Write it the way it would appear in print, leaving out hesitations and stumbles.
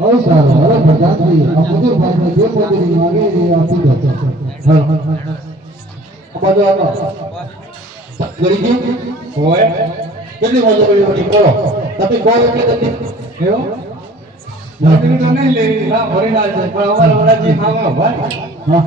ઓ સારું હવે પ્રધાનજી આ મજૂર ભાઈને જે મજૂરી માંગે એ આપી દો બધો આનો ગરીજી હોય કેટલી મજૂરી ઓની કહો તમે કહો કે નથી એવો મજૂરી તો નહીં લેવી હા ભરી ના છે પણ અમારા વડાજી ખાવા ભાઈ હા